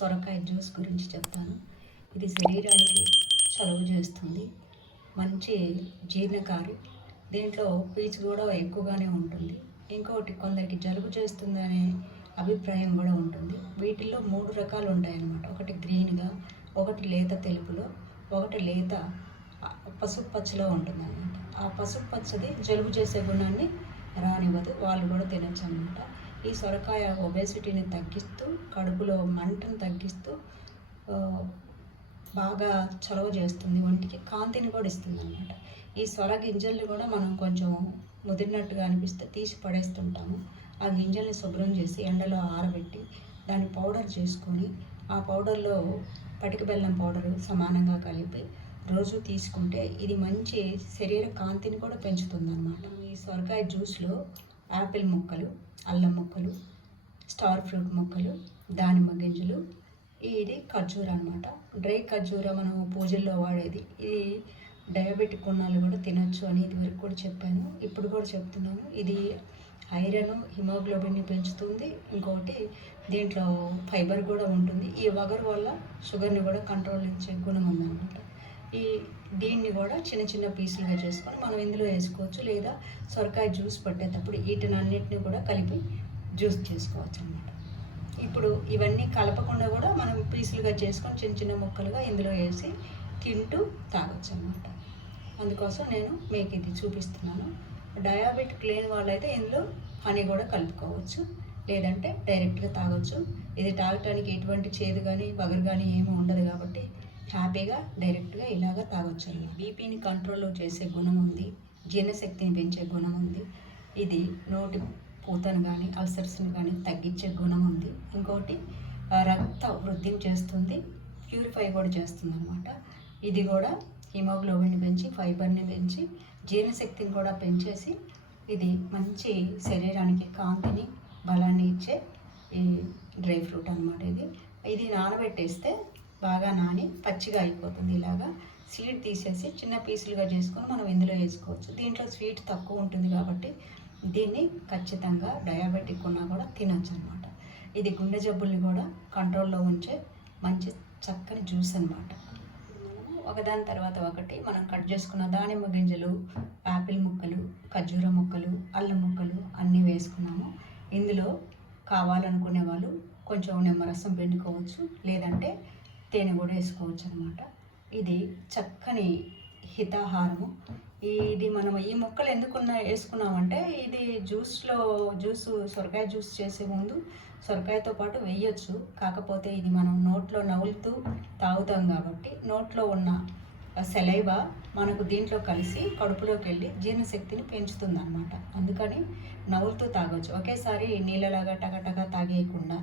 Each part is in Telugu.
సొరకాయ జ్యూస్ గురించి చెప్తాను. ఇది శరీరానికి చలువ చేస్తుంది, మంచి జీర్ణకారి. దీంట్లో పీచు కూడా ఎక్కువగానే ఉంటుంది. ఇంకొకటి కొందరికి జలుబు చేస్తుందనే అభిప్రాయం కూడా ఉంటుంది. వీటిల్లో 3 రకాలు ఉంటాయన్నమాట. ఒకటి గ్రీన్గా, ఒకటి లేత తెలుపులో, ఒకటి లేత పసుపు పచ్చలో ఉంటుందన్నమాట. ఆ పసుపు పచ్చది జలుబు చేసే గుణాన్ని రానివ్వదు, వాళ్ళు కూడా తినచ్చు అనమాట. ఈ సొరకాయ ఒబేసిటీని తగ్గిస్తూ, కడుపులో మంటను తగ్గిస్తూ బాగా చలవ చేస్తుంది, ఒంటికి కాంతిని కూడా ఇస్తుంది అనమాట. ఈ సొర గింజల్ని కూడా మనం కొంచెం ముదిరినట్టుగా అనిపిస్తే తీసి పడేస్తుంటాము. ఆ గింజల్ని శుభ్రం చేసి ఎండలో ఆరబెట్టి దాన్ని పౌడర్ చేసుకొని, ఆ పౌడర్లో పటిక బెల్లం పౌడరు సమానంగా కలిపి రోజు తీసుకుంటే ఇది మంచి శరీర కాంతిని కూడా పెంచుతుంది అన్నమాట. ఈ సొరకాయ జ్యూస్లో యాపిల్ ముక్కలు, అల్లం ముక్కలు, స్టార్ ఫ్రూట్ ముక్కలు, దానిమ్మ గింజలు, ఇది ఖర్జూర అనమాట. డ్రై ఖర్జూర మనం పూజల్లో వాడేది. ఇది డయాబెటిక్ ఉన్నవాళ్ళు కూడా తినొచ్చు అని ఇదివరకు కూడా చెప్పాను, ఇప్పుడు కూడా చెప్తున్నాను. ఇది ఐరన్, హిమోగ్లోబిన్ని పెంచుతుంది. ఇంకొకటి దీంట్లో ఫైబర్ కూడా ఉంటుంది. ఈ వగరు వల్ల షుగర్ని కూడా కంట్రోల్ ఇచ్చే గుణం ఉందన్నమాట. దీన్ని కూడా చిన్న చిన్న పీసులుగా చేసుకొని మనం ఇందులో వేసుకోవచ్చు, లేదా సొరకాయ జ్యూస్ పట్టేటప్పుడు వీటినన్నిటిని కూడా కలిపి జ్యూస్ చేసుకోవచ్చు అన్నమాట. ఇప్పుడు ఇవన్నీ కలపకుండా కూడా మనం పీసులుగా చేసుకొని చిన్న చిన్న ముక్కలుగా ఇందులో వేసి తింటూ తాగొచ్చు అన్నమాట. అందుకోసం నేను మీకు ఇది చూపిస్తున్నాను. డయాబెటిక్ లేని వాళ్ళైతే ఇందులో హనీ కూడా కలుపుకోవచ్చు, లేదంటే డైరెక్ట్గా తాగొచ్చు. ఇది తాగటానికి ఎటువంటి చేదు కానీ వగరు కానీ ఏమీ ఉండదు కాబట్టి హ్యాపీగా డైరెక్ట్గా ఇలాగా తాగొచ్చు అన్నమాట. బీపీని కంట్రోల్లో చేసే గుణం ఉంది, జీర్ణశక్తిని పెంచే గుణం ఉంది. ఇది నోటి పూతను కానీ అల్సర్స్ని కానీ తగ్గించే గుణం ఉంది. ఇంకోటి రక్త వృద్ధిని చేస్తుంది, ప్యూరిఫై కూడా చేస్తుంది అన్నమాట. ఇది కూడా హిమోగ్లోబిన్ని పెంచి, ఫైబర్ని పెంచి, జీర్ణశక్తిని కూడా పెంచేసి, ఇది మంచి శరీరానికి కాంతిని, బలాన్ని ఇచ్చే ఈ డ్రై ఫ్రూట్ అన్నమాట. ఇది నానబెట్టేస్తే బాగా నాని పచ్చిగా అయిపోతుంది. ఇలాగా సీడ్ తీసేసి చిన్న పీసులుగా చేసుకొని మనం ఇందులో వేసుకోవచ్చు. దీంట్లో స్వీట్ తక్కువ ఉంటుంది కాబట్టి దీన్ని ఖచ్చితంగా డయాబెటిక్ ఉన్నా కూడా తినచ్చు అనమాట. ఇది గుండె జబ్బుల్ని కూడా కంట్రోల్లో ఉంచే మంచి చక్కని జ్యూస్ అనమాట. ఒకదాని తర్వాత ఒకటి మనం కట్ చేసుకున్న దానిమ్మ గింజలు, యాపిల్ ముక్కలు, ఖర్జూర ముక్కలు, అల్లం ముక్కలు అన్నీ వేసుకున్నాము. ఇందులో కావాలనుకునే వాళ్ళు కొంచెం నిమ్మరసం పిండుకోవచ్చు, లేదంటే తేనె కూడా వేసుకోవచ్చు అనమాట. ఇది చక్కని హితాహారము. ఇది మనం ఈ ముక్కలు ఎందుకున్నా వేసుకున్నామంటే, ఇది జ్యూసు సొరకాయ జ్యూస్ చేసే ముందు సొరకాయతో పాటు వేయచ్చు. కాకపోతే ఇది మనం నోట్లో నవ్వులుతూ తాగుతాం కాబట్టి నోట్లో ఉన్న సెలైవా మనకు దీంట్లో కలిసి కడుపులోకి వెళ్ళి జీర్ణశక్తిని పెంచుతుంది అనమాట. అందుకని నవ్వులుతూ తాగొచ్చు, ఒకేసారి నీళ్ళలాగా టగటగా తాగేయకుండా.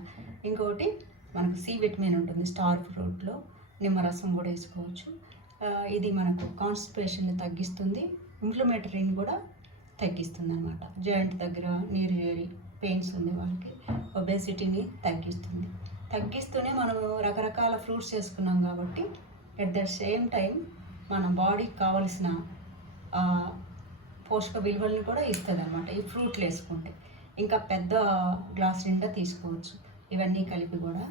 ఇంకొకటి మనకు సి విటమిన్ ఉంటుంది స్టార్ ఫ్రూట్లో, నిమ్మరసం కూడా వేసుకోవచ్చు. ఇది మనకు కాన్స్టిపేషన్ని తగ్గిస్తుంది, ఇన్ఫ్లమేటరీని కూడా తగ్గిస్తుంది అనమాట. జాయింట్ దగ్గర నీరు చేరి పెయిన్స్ ఉండే వాళ్ళకి ఒబేసిటీని తగ్గిస్తూనే మనం రకరకాల ఫ్రూట్స్ వేసుకున్నాం కాబట్టి ఎట్ ద సేమ్ టైం మన బాడీకి కావలసిన పోషక విలువల్ని కూడా ఇస్తుంది అనమాట ఈ ఫ్రూట్లు వేసుకుంటే. ఇంకా పెద్ద గ్లాస్ నిండా తీసుకోవచ్చు ఇవన్నీ కలిపి కూడా.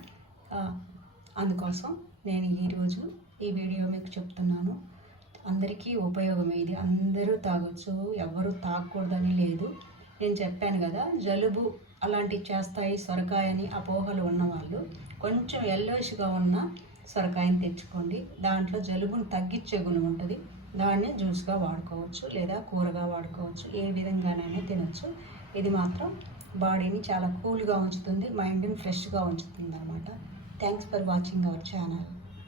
అందుకోసం నేను ఈరోజు ఈ వీడియో మీకు చెప్తున్నాను. అందరికీ ఉపయోగమే ఇది, అందరూ తాగొచ్చు, ఎవరు తాగకూడదని లేదు. నేను చెప్పాను కదా, జలుబు అలాంటివి చేస్తాయి సొరకాయని అపోహలు ఉన్నవాళ్ళు కొంచెం ఎల్లోయిష్గా ఉన్న సొరకాయని తెచ్చుకోండి. దాంట్లో జలుబుని తగ్గించే గుణం ఉంటుంది. దాన్ని జ్యూస్గా వాడుకోవచ్చు, లేదా కూరగా వాడుకోవచ్చు, ఏ విధంగానైనా తినచ్చు. ఇది మాత్రం బాడీని చాలా కూల్గా ఉంచుతుంది, మైండ్ని ఫ్రెష్గా ఉంచుతుంది అనమాట. Thanks for watching our channel.